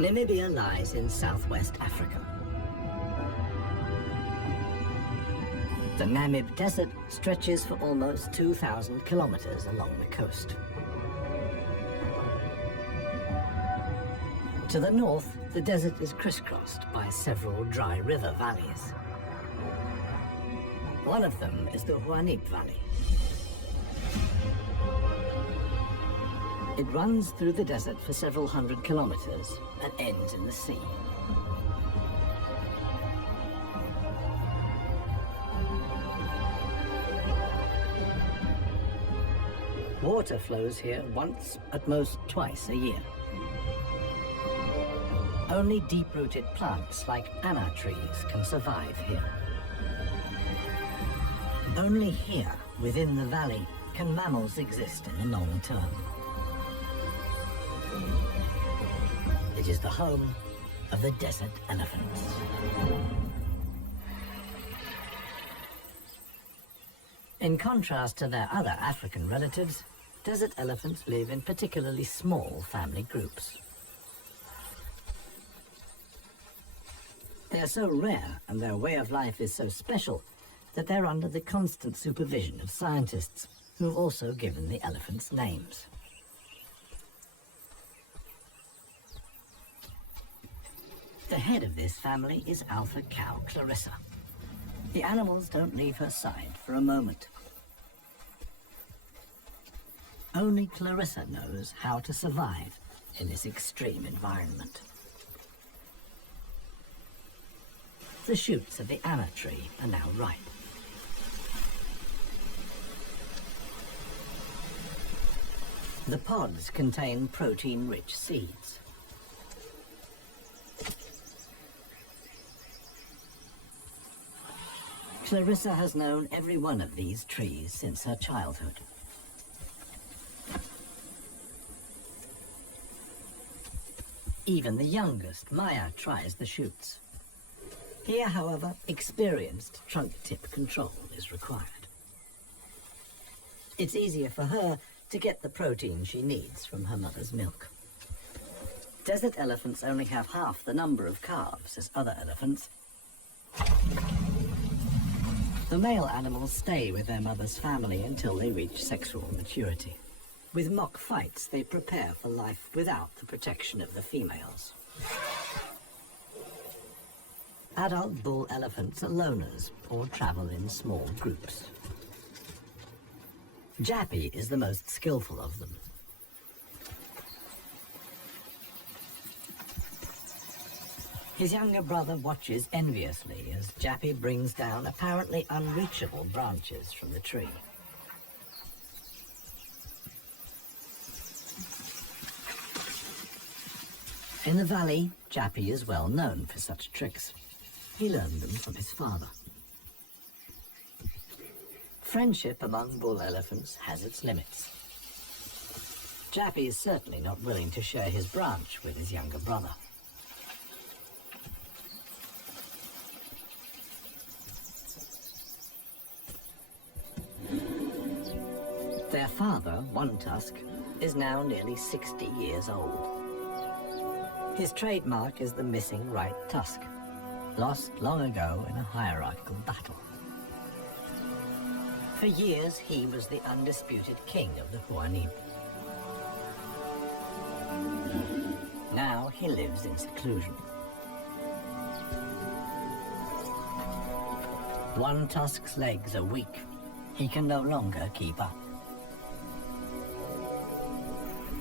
Namibia lies in southwest Africa. The Namib Desert stretches for almost 2,000 kilometers along the coast. To the north, the desert is crisscrossed by several dry river valleys. One of them is the Huanib Valley. It runs through the desert for several hundred kilometers and ends in the sea. Water flows here once, at most twice a year. Only deep-rooted plants like anna trees can survive here. Only here, within the valley, can mammals exist in the long term. It is the home of the desert elephants. In contrast to their other African relatives, desert elephants live in particularly small family groups. They are so rare and their way of life is so special that they're under the constant supervision of scientists who've also given the elephants names. The head of this family is alpha cow Clarissa. The animals don't leave her side for a moment. Only Clarissa knows how to survive in this extreme environment. The shoots of the anna tree are now ripe. The pods contain protein-rich seeds. Clarissa has known every one of these trees since her childhood. Even the youngest, Maya, tries the shoots. Here, however, experienced trunk tip control is required. It's easier for her to get the protein she needs from her mother's milk. Desert elephants only have half the number of calves as other elephants. The male animals stay with their mother's family until they reach sexual maturity. With mock fights, they prepare for life without the protection of the females. Adult bull elephants are loners or travel in small groups. Jappy is the most skillful of them. His younger brother watches enviously as Jappy brings down apparently unreachable branches from the tree. In the valley, Jappy is well known for such tricks. He learned them from his father. Friendship among bull elephants has its limits. Jappy is certainly not willing to share his branch with his younger brother. Their father, One Tusk, is now nearly 60 years old. His trademark is the missing right tusk, lost long ago in a hierarchical battle. For years, he was the undisputed king of the Huanib. Now he lives in seclusion. One Tusk's legs are weak. He can no longer keep up.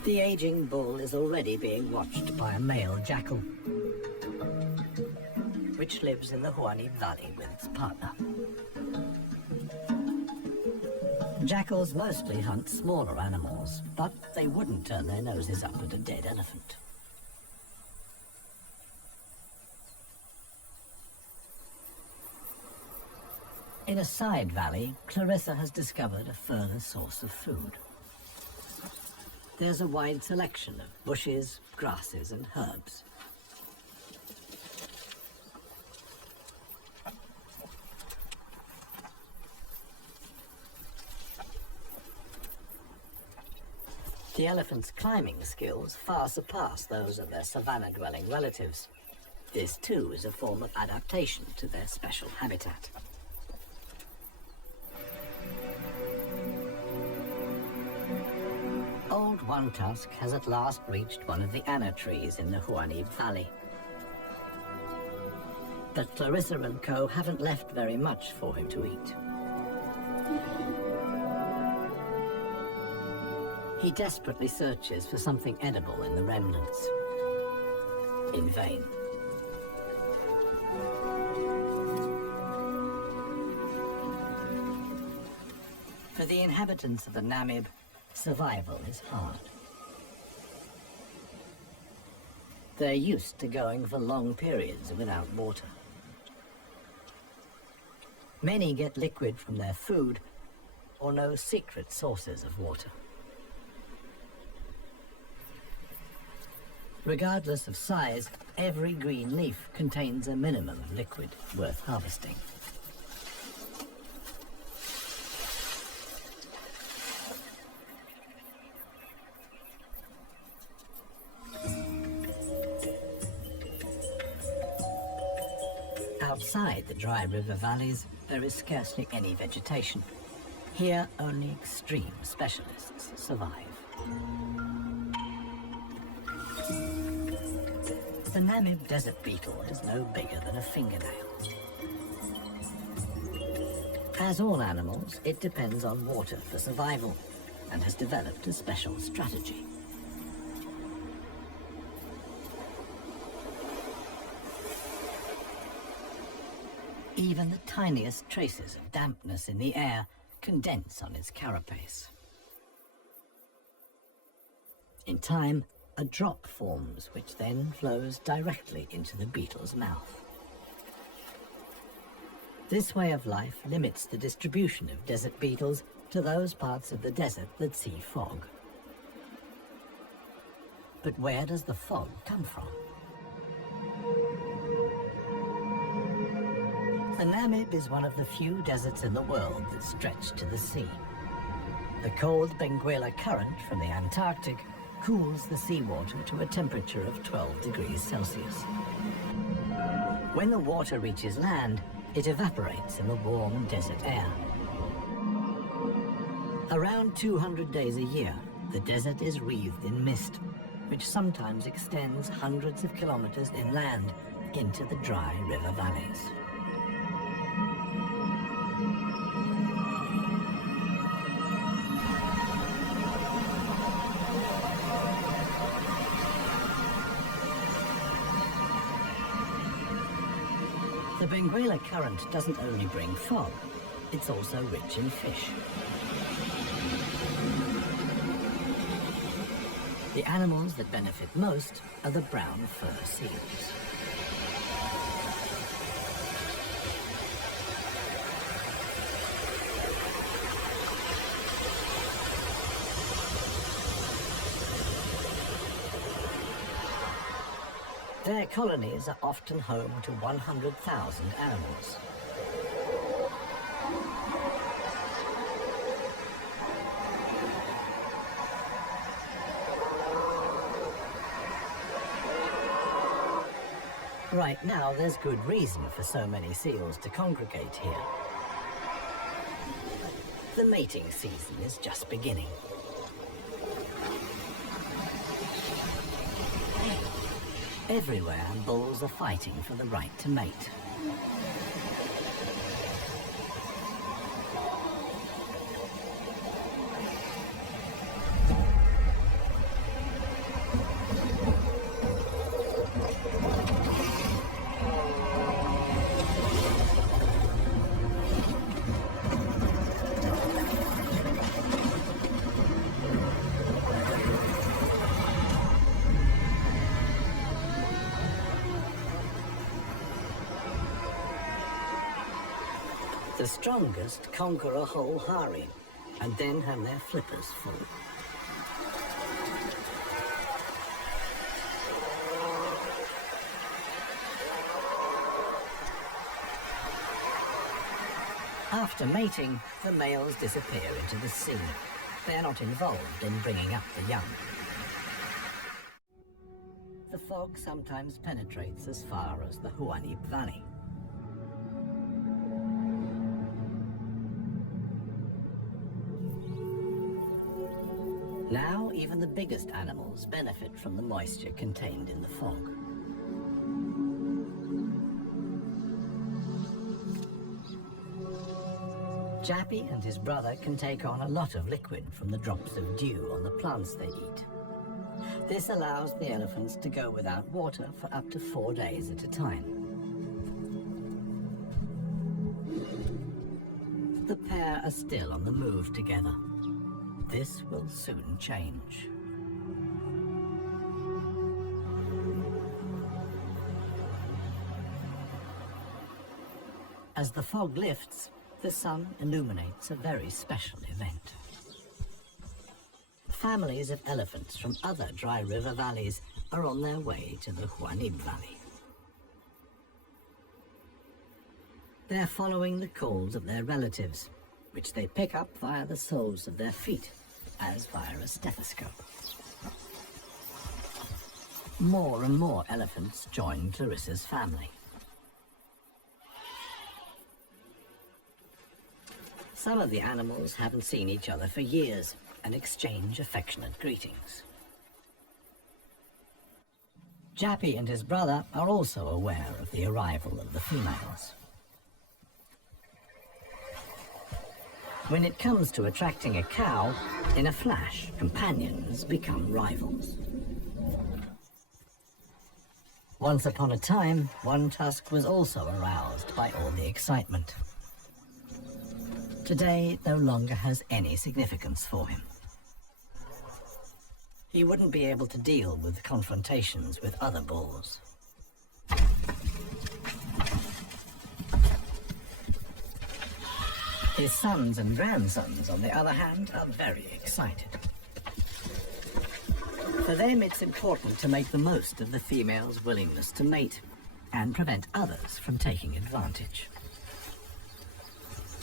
The aging bull is already being watched by a male jackal, which lives in the Huanib Valley with its partner. Jackals mostly hunt smaller animals, but they wouldn't turn their noses up at a dead elephant. In a side valley, Clarissa has discovered a further source of food. There's a wide selection of bushes, grasses, and herbs. The elephant's climbing skills far surpass those of their savanna-dwelling relatives. This too is a form of adaptation to their special habitat. Old One Tusk has at last reached one of the anna trees in the Huanib Valley. But Clarissa and co haven't left very much for him to eat. He desperately searches for something edible in the remnants. In vain. For the inhabitants of the Namib, survival is hard. They're used to going for long periods without water. Many get liquid from their food or know secret sources of water. Regardless of size, every green leaf contains a minimum of liquid worth harvesting. Outside the dry river valleys, there is scarcely any vegetation. Here, only extreme specialists survive. The Namib desert beetle is no bigger than a fingernail. As all animals, it depends on water for survival and has developed a special strategy. Even the tiniest traces of dampness in the air condense on its carapace. In time, a drop forms, which then flows directly into the beetle's mouth. This way of life limits the distribution of desert beetles to those parts of the desert that see fog. But where does the fog come from? The Namib is one of the few deserts in the world that stretch to the sea. The cold Benguela current from the Antarctic cools the seawater to a temperature of 12 degrees Celsius. When the water reaches land, it evaporates in the warm desert air. Around 200 days a year, the desert is wreathed in mist, which sometimes extends hundreds of kilometers inland into the dry river valleys. The Benguela current doesn't only bring fog, it's also rich in fish. The animals that benefit most are the brown fur seals. Their colonies are often home to 100,000 animals. Right now, there's good reason for so many seals to congregate here. The mating season is just beginning. Everywhere, bulls are fighting for the right to mate. The strongest conquer a whole harem and then have their flippers full. After mating, the males disappear into the sea, They're not involved in bringing up the young. The fog sometimes penetrates as far as the Huanib Valley. Now, even the biggest animals benefit from the moisture contained in the fog. Jappy and his brother can take on a lot of liquid from the drops of dew on the plants they eat. This allows the elephants to go without water for up to 4 days at a time. The pair are still on the move together. This will soon change. As the fog lifts, the sun illuminates a very special event. Families of elephants from other dry river valleys are on their way to the Huanib Valley. They're following the calls of their relatives, which they pick up via the soles of their feet, as via a stethoscope. More and more elephants join Clarissa's family. Some of the animals haven't seen each other for years and exchange affectionate greetings. Jappy and his brother are also aware of the arrival of the females. When it comes to attracting a cow, in a flash, companions become rivals. Once upon a time, One Tusk was also aroused by all the excitement. Today, it no longer has any significance for him. He wouldn't be able to deal with confrontations with other bulls. His sons and grandsons, on the other hand, are very excited. For them, it's important to make the most of the female's willingness to mate and prevent others from taking advantage.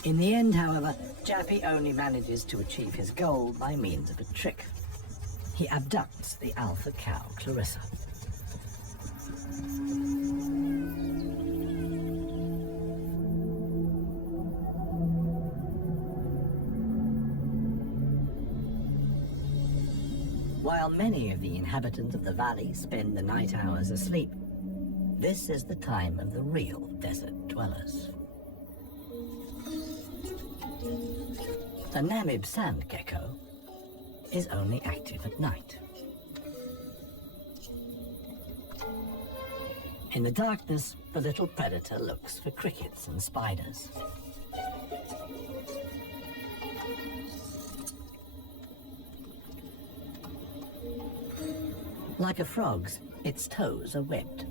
In the end, however, Jappy only manages to achieve his goal by means of a trick. He abducts the alpha cow, Clarissa. While many of the inhabitants of the valley spend the night hours asleep, this is the time of the real desert dwellers. The Namib sand gecko is only active at night. In the darkness, the little predator looks for crickets and spiders. Like a frog's, its toes are webbed.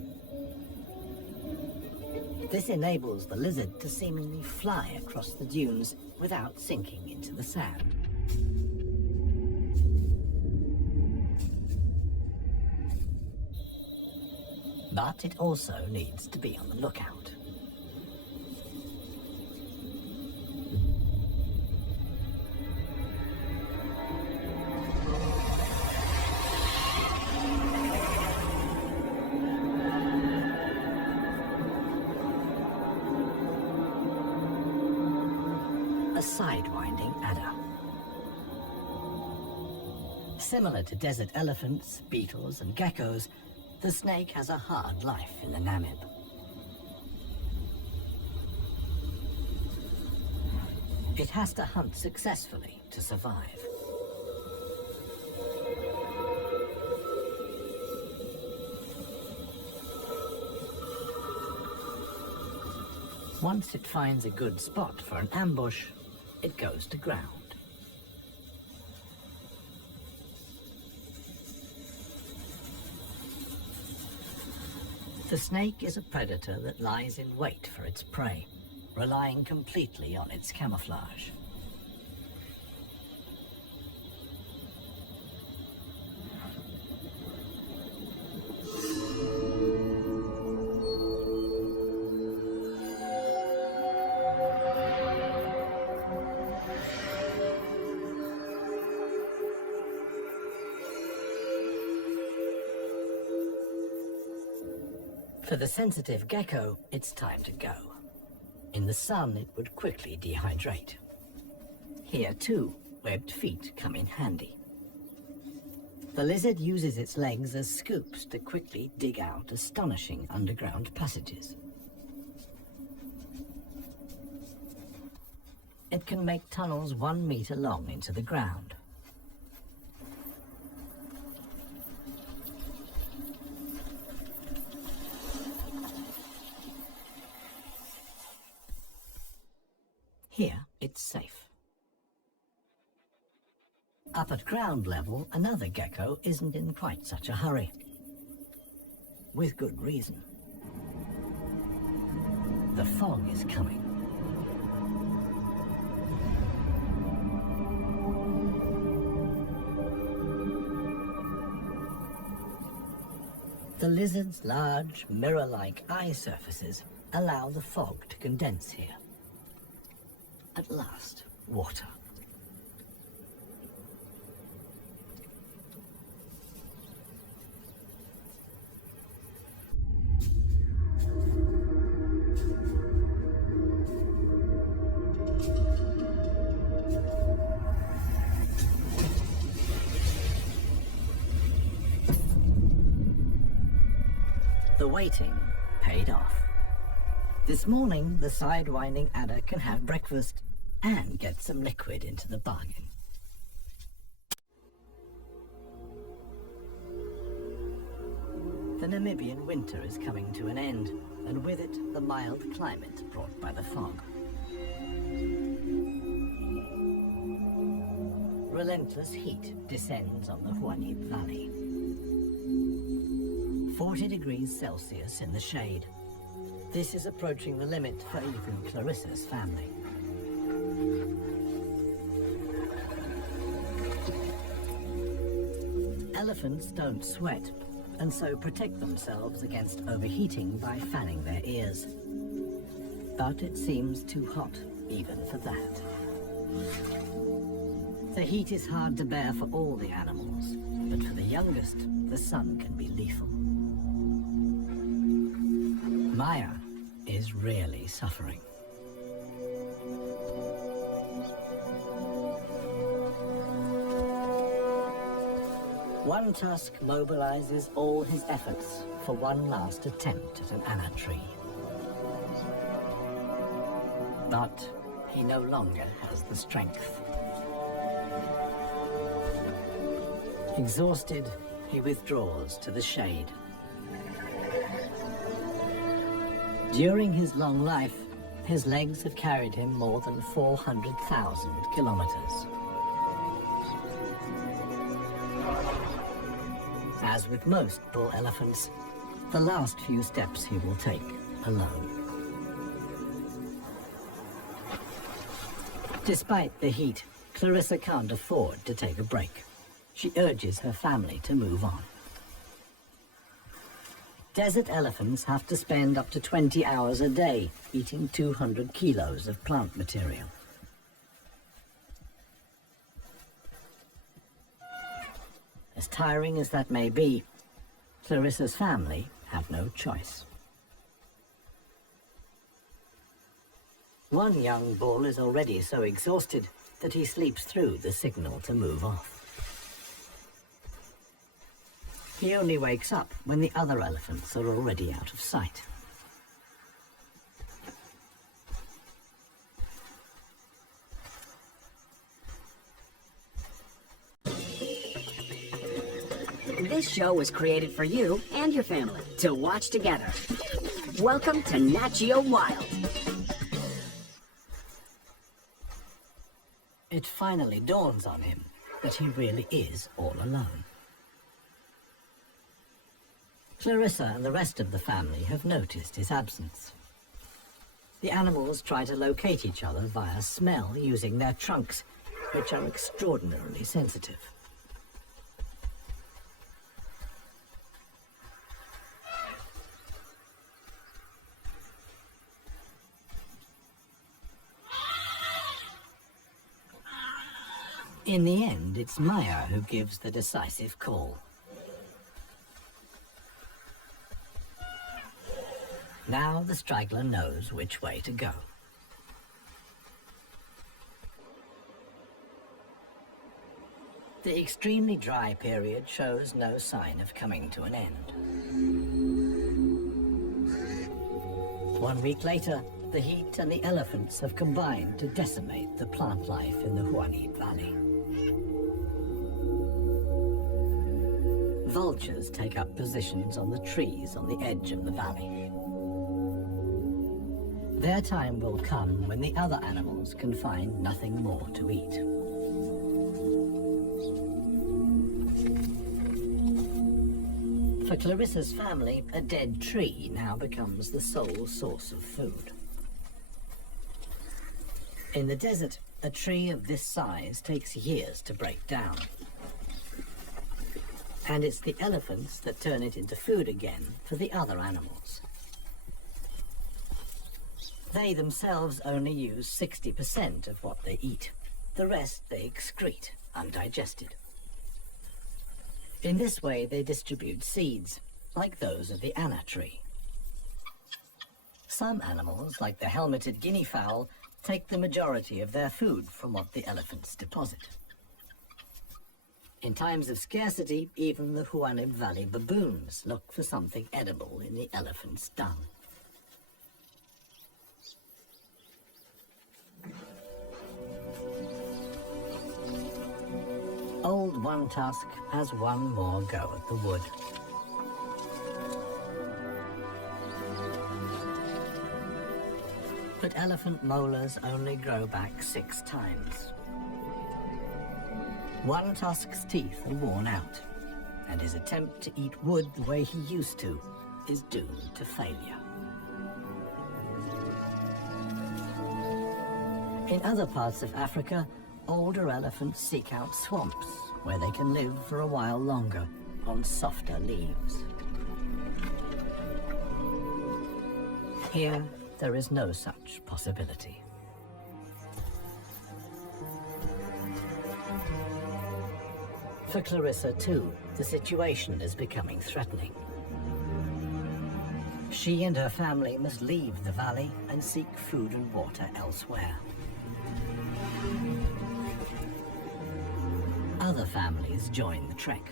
This enables the lizard to seemingly fly across the dunes without sinking into the sand. But it also needs to be on the lookout. A sidewinding adder. Similar to desert elephants, beetles, and geckos, the snake has a hard life in the Namib. It has to hunt successfully to survive. Once it finds a good spot for an ambush, it goes to ground. The snake is a predator that lies in wait for its prey, relying completely on its camouflage. For the sensitive gecko, it's time to go. In the sun, it would quickly dehydrate. Here, too, webbed feet come in handy. The lizard uses its legs as scoops to quickly dig out astonishing underground passages. It can make tunnels 1 meter long into the ground. Here, it's safe. Up at ground level, another gecko isn't in quite such a hurry. With good reason. The fog is coming. The lizard's large, mirror-like eye surfaces allow the fog to condense here. At last, water. The waiting paid off. This morning, the sidewinding adder can have breakfast and get some liquid into the bargain. The Namibian winter is coming to an end, and with it, the mild climate brought by the fog. Relentless heat descends on the Huanib Valley. 40 degrees Celsius in the shade. This is approaching the limit for even Clarissa's family. Elephants don't sweat, and so protect themselves against overheating by fanning their ears. But it seems too hot, even for that. The heat is hard to bear for all the animals, but for the youngest, the sun can be lethal. Maya is really suffering. One tusk mobilizes all his efforts for one last attempt at an anna tree. But he no longer has the strength. Exhausted, he withdraws to the shade. During his long life, his legs have carried him more than 400,000 kilometers. As with most bull elephants, the last few steps he will take alone. Despite the heat, Clarissa can't afford to take a break. She urges her family to move on. Desert elephants have to spend up to 20 hours a day eating 200 kilos of plant material. As tiring as that may be, Clarissa's family have no choice. One young bull is already so exhausted that he sleeps through the signal to move off. He only wakes up when the other elephants are already out of sight. This show was created for you and your family to watch together. Welcome to Nat Geo Wild. It finally dawns on him that he really is all alone. Clarissa and the rest of the family have noticed his absence. The animals try to locate each other via smell using their trunks, which are extraordinarily sensitive. In the end, it's Maya who gives the decisive call. Now the straggler knows which way to go. The extremely dry period shows no sign of coming to an end. 1 week later, the heat and the elephants have combined to decimate the plant life in the Huanib Valley. Vultures take up positions on the trees on the edge of the valley. Their time will come when the other animals can find nothing more to eat. For Clarissa's family, a dead tree now becomes the sole source of food. In the desert, a tree of this size takes years to break down. And it's the elephants that turn it into food again for the other animals. They themselves only use 60% of what they eat. The rest they excrete, undigested. In this way, they distribute seeds, like those of the anna tree. Some animals, like the helmeted guinea fowl, take the majority of their food from what the elephants deposit. In times of scarcity, even the Huanib Valley baboons look for something edible in the elephant's dung. Old One Tusk has one more go at the wood. But elephant molars only grow back 6 times. One Tusk's teeth are worn out, and his attempt to eat wood the way he used to is doomed to failure. In other parts of Africa, older elephants seek out swamps where they can live for a while longer on softer leaves. Here, there is no such possibility. For Clarissa, too, the situation is becoming threatening. She and her family must leave the valley and seek food and water elsewhere. Other families join the trek.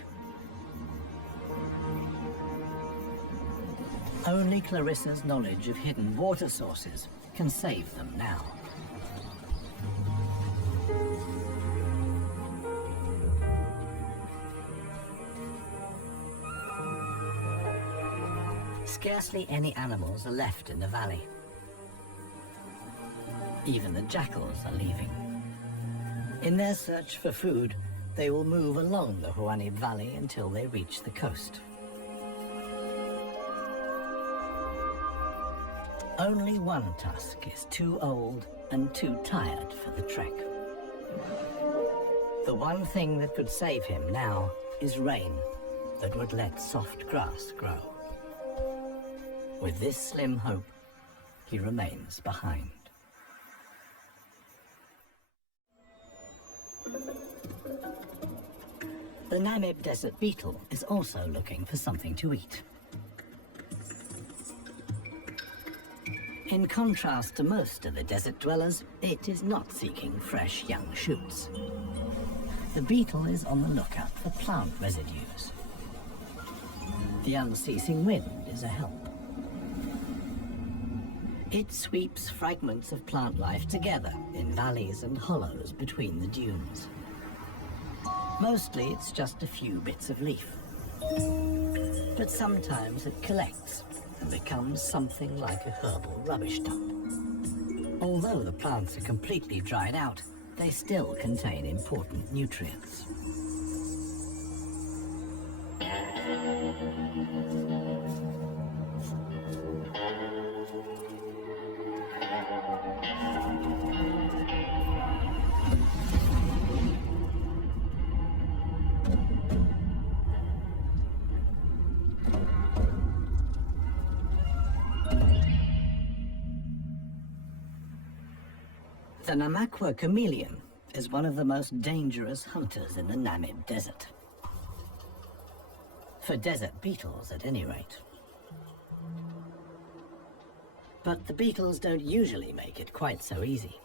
Only Clarissa's knowledge of hidden water sources can save them now. Scarcely any animals are left in the valley. Even the jackals are leaving. In their search for food, they will move along the Huanib Valley until they reach the coast. Only One Tusk is too old and too tired for the trek. The one thing that could save him now is rain that would let soft grass grow. With this slim hope, he remains behind. The Namib desert beetle is also looking for something to eat. In contrast to most of the desert dwellers, it is not seeking fresh young shoots. The beetle is on the lookout for plant residues. The unceasing wind is a help. It sweeps fragments of plant life together in valleys and hollows between the dunes. Mostly it's just a few bits of leaf. But sometimes it collects and becomes something like a herbal rubbish dump. Although the plants are completely dried out, they still contain important nutrients. The Namakwa chameleon is one of the most dangerous hunters in the Namib Desert. For desert beetles, at any rate. But the beetles don't usually make it quite so easy.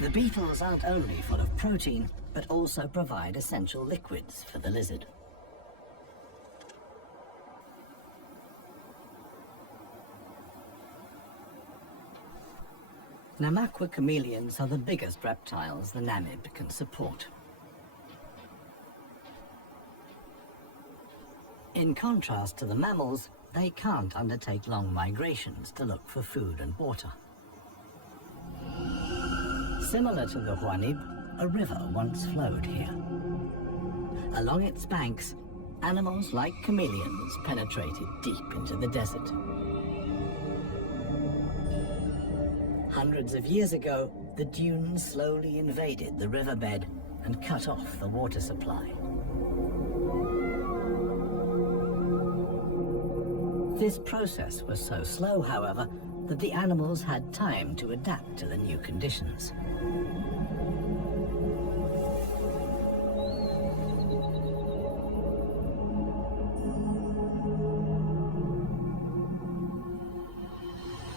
The beetles aren't only full of protein, but also provide essential liquids for the lizard. Namaqua chameleons are the biggest reptiles the Namib can support. In contrast to the mammals, they can't undertake long migrations to look for food and water. Similar to the Huanib, a river once flowed here. Along its banks, animals like chameleons penetrated deep into the desert. Hundreds of years ago, the dunes slowly invaded the riverbed and cut off the water supply. This process was so slow, however, that the animals had time to adapt to the new conditions.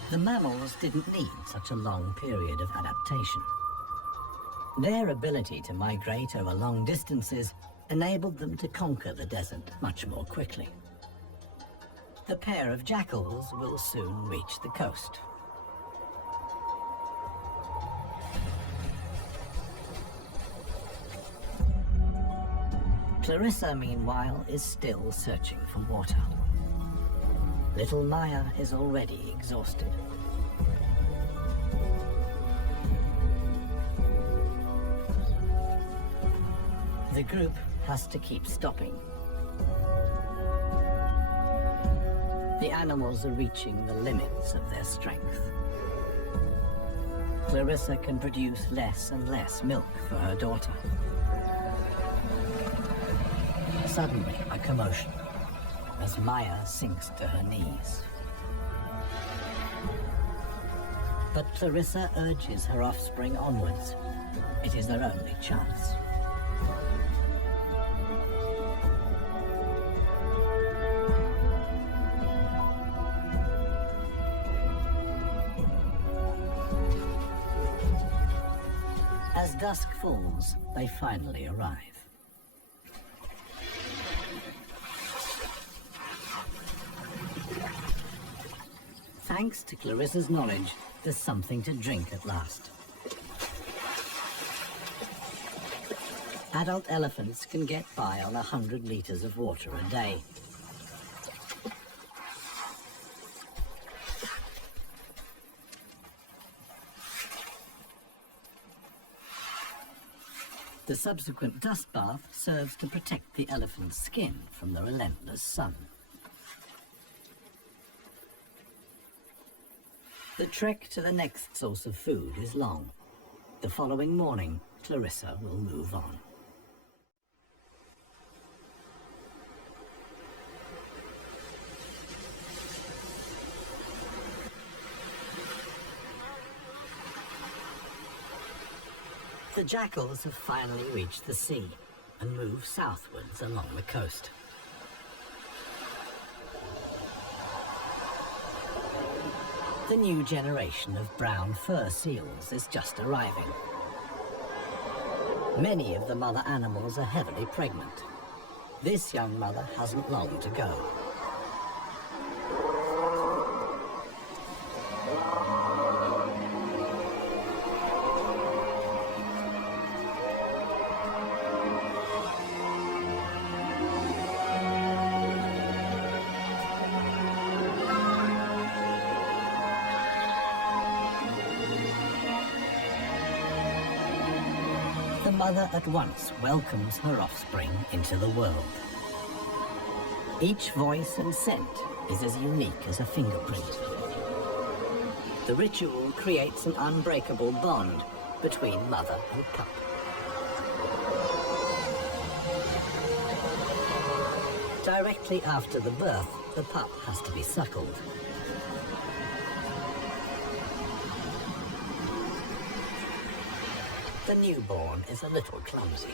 The mammals didn't need such a long period of adaptation. Their ability to migrate over long distances enabled them to conquer the desert much more quickly. The pair of jackals will soon reach the coast. Clarissa, meanwhile, is still searching for water. Little Maya is already exhausted. The group has to keep stopping. The animals are reaching the limits of their strength. Clarissa can produce less and less milk for her daughter. Suddenly, a commotion, as Maya sinks to her knees. But Clarissa urges her offspring onwards. It is their only chance. As dusk falls, they finally arrive. Thanks to Clarissa's knowledge, there's something to drink at last. Adult elephants can get by on 100 liters of water a day. The subsequent dust bath serves to protect the elephant's skin from the relentless sun. The trek to the next source of food is long. The following morning, Clarissa will move on. The jackals have finally reached the sea and move southwards along the coast. The new generation of brown fur seals is just arriving. Many of the mother animals are heavily pregnant. This young mother hasn't long to go. The mother at once welcomes her offspring into the world. Each voice and scent is as unique as a fingerprint. The ritual creates an unbreakable bond between mother and pup. Directly after the birth, the pup has to be suckled. The newborn is a little clumsy.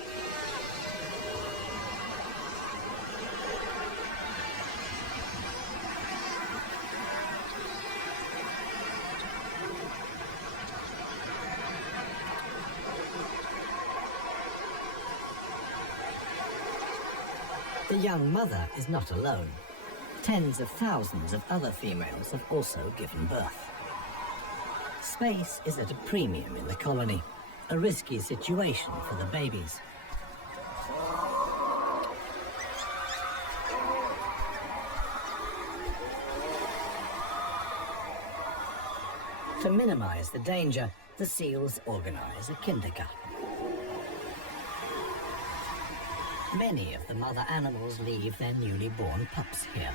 The young mother is not alone. Tens of thousands of other females have also given birth. Space is at a premium in the colony, a risky situation for the babies. To minimize the danger, the seals organize a kindergarten. Many of the mother animals leave their newly born pups here.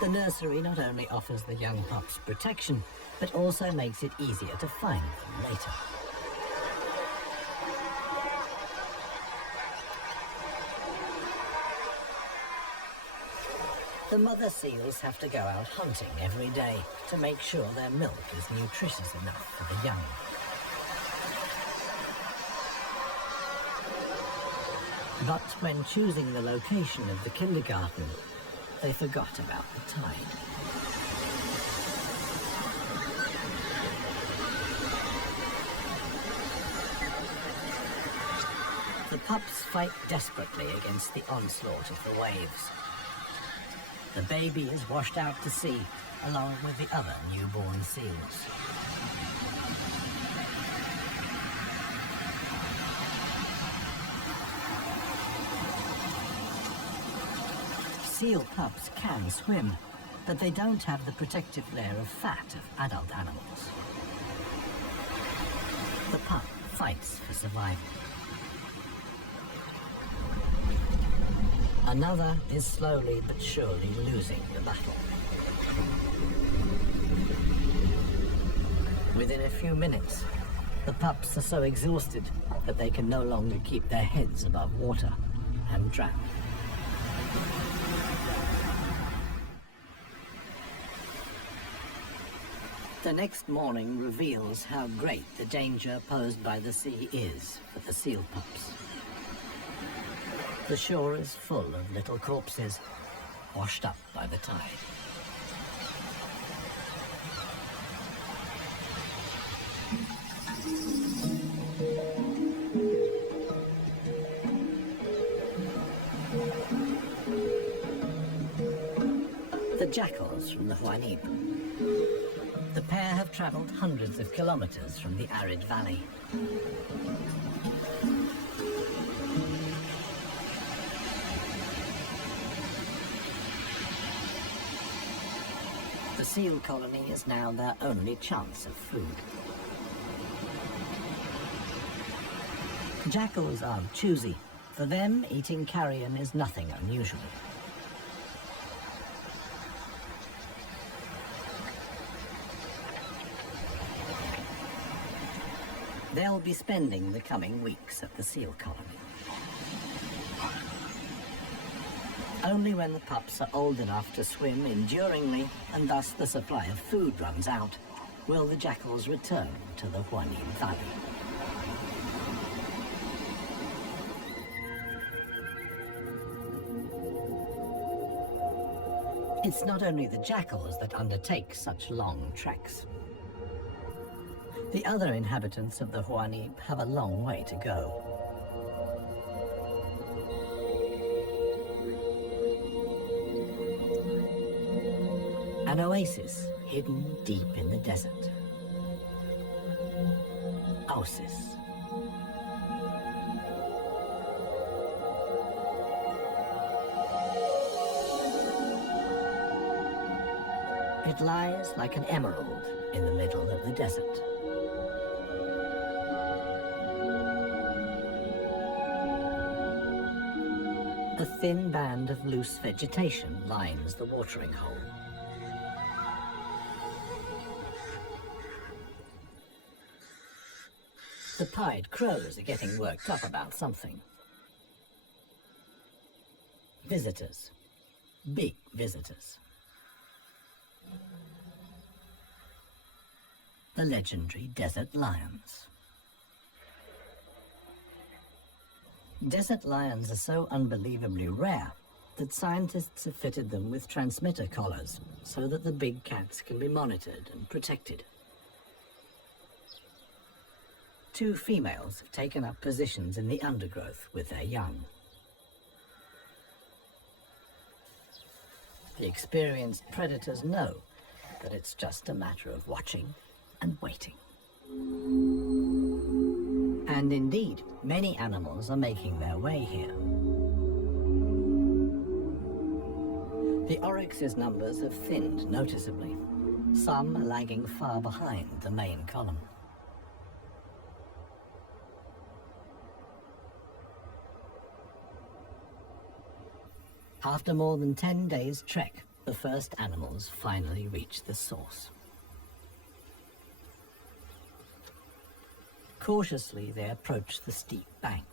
The nursery not only offers the young pups protection, but also makes it easier to find them later. The mother seals have to go out hunting every day to make sure their milk is nutritious enough for the young. But when choosing the location of the kindergarten, they forgot about the tide. The pups fight desperately against the onslaught of the waves. The baby is washed out to sea, along with the other newborn seals. Seal pups can swim, but they don't have the protective layer of fat of adult animals. The pup fights for survival. Another is slowly but surely losing the battle. Within a few minutes, the pups are so exhausted that they can no longer keep their heads above water and drown. The next morning reveals how great the danger posed by the sea is for the seal pups. The shore is full of little corpses, washed up by the tide. The jackals from the Huanib. The pair have traveled hundreds of kilometers from the arid valley. The seal colony is now their only chance of food. Jackals are choosy. For them, eating carrion is nothing unusual. They'll be spending the coming weeks at the seal colony. Only when the pups are old enough to swim enduringly, and thus the supply of food runs out, will the jackals return to the Huanib Valley. It's not only the jackals that undertake such long treks. The other inhabitants of the Huanib have a long way to go. An oasis hidden deep in the desert. Oasis. It lies like an emerald in the middle of the desert. A thin band of loose vegetation lines the watering hole. The pied crows are getting worked up about something. Visitors. Big visitors. the legendary desert lions. Desert lions are so unbelievably rare that scientists have fitted them with transmitter collars so that the big cats can be monitored and protected. Two females have taken up positions in the undergrowth with their young. The experienced predators know that it's just a matter of watching and waiting. And indeed, many animals are making their way here. The oryx's numbers have thinned noticeably. Some are lagging far behind the main column. After more than 10 days' trek, the first animals finally reach the source. Cautiously, they approach the steep bank.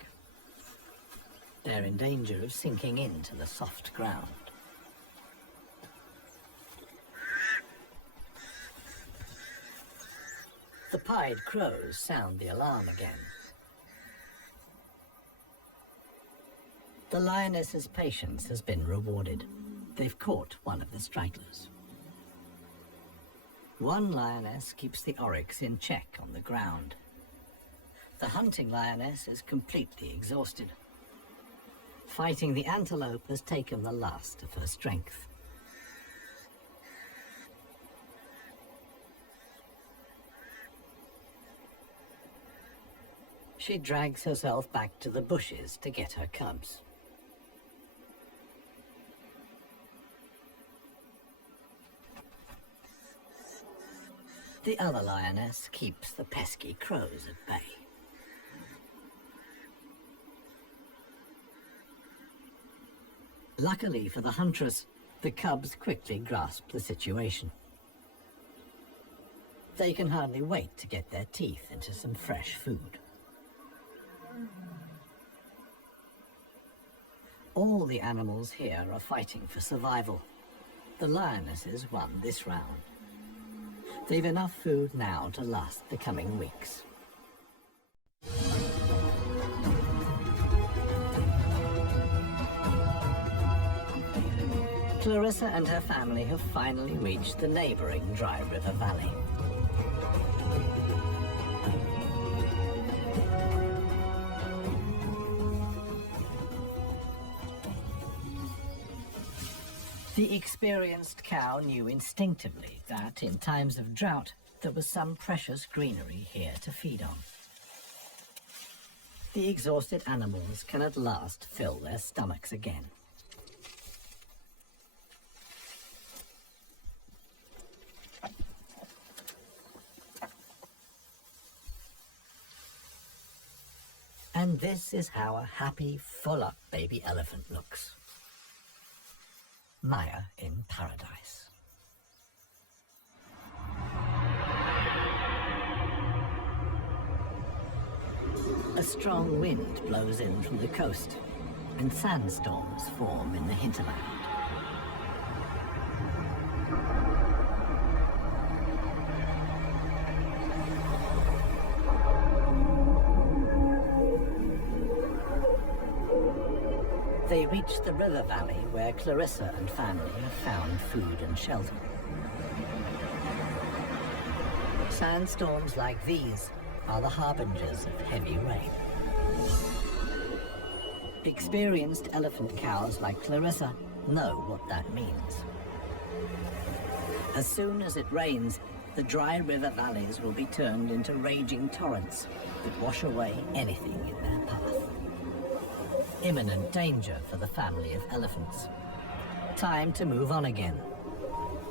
They're in danger of sinking into the soft ground. The pied crows sound the alarm again. The lioness's patience has been rewarded. They've caught one of the stragglers. One lioness keeps the oryx in check on the ground. The hunting lioness is completely exhausted. Fighting the antelope has taken the last of her strength. She drags herself back to the bushes to get her cubs. The other lioness keeps the pesky crows at bay. Luckily for the huntress, the cubs quickly grasp the situation. They can hardly wait to get their teeth into some fresh food. All the animals here are fighting for survival. The lionesses won this round. They've enough food now to last the coming weeks. Clarissa and her family have finally reached the neighboring Dry River Valley. The experienced cow knew instinctively that in times of drought, there was some precious greenery here to feed on. The exhausted animals can at last fill their stomachs again. And this is how a happy, full-up baby elephant looks. Maya in paradise. A strong wind blows in from the coast, and sandstorms form in the hinterland. They reach the river valley where Clarissa and family have found food and shelter. Sandstorms like these are the harbingers of heavy rain. Experienced elephant cows like Clarissa know what that means. As soon as it rains, the dry river valleys will be turned into raging torrents that wash away anything in their path. Imminent danger for the family of elephants. Time to move on again.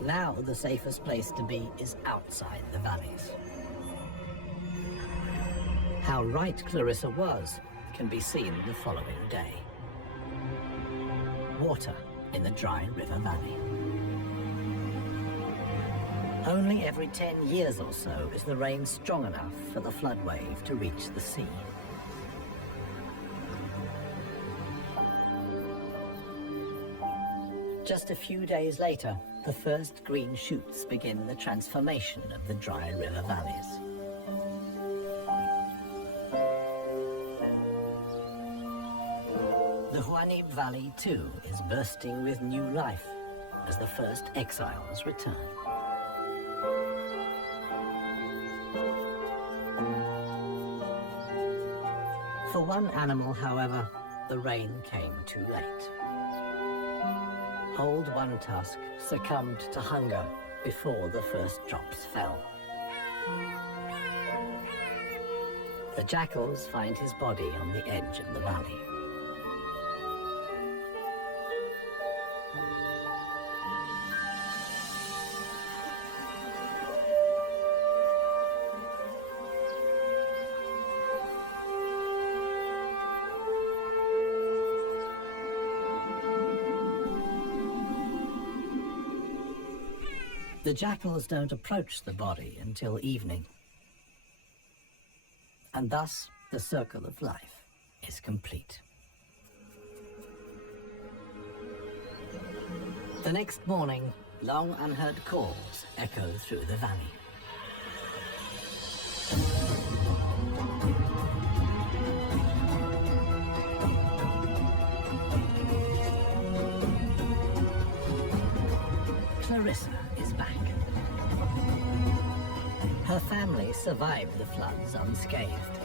Now the safest place to be is outside the valleys. How right Clarissa was can be seen the following day. Water in the Dry River Valley. Only every 10 years or so is the rain strong enough for the flood wave to reach the sea. Just a few days later, the first green shoots begin the transformation of the dry river valleys. The Huanib Valley, too, is bursting with new life as the first exiles return. For one animal, however, the rain came too late. Old One Tusk succumbed to hunger before the first drops fell. The jackals find his body on the edge of the valley. The jackals don't approach the body until evening. And thus, the circle of life is complete. The next morning, long unheard calls echo through the valley. Clarissa is back. Her family survived the floods unscathed.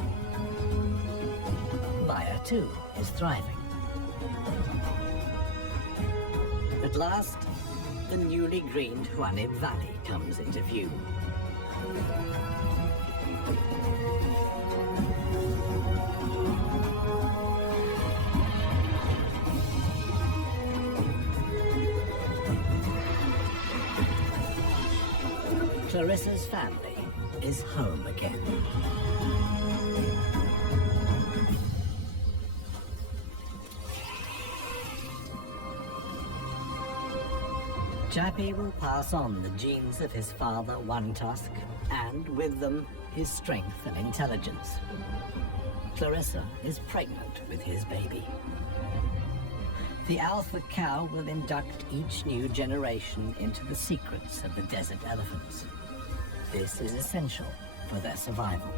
Maya, too, is thriving. At last, the newly greened Huanib Valley comes into view. Clarissa's family is home again. Jappy will pass on the genes of his father, One Tusk, and with them, his strength and intelligence. Clarissa is pregnant with his baby. The alpha cow will induct each new generation into the secrets of the desert elephants. This is essential for their survival.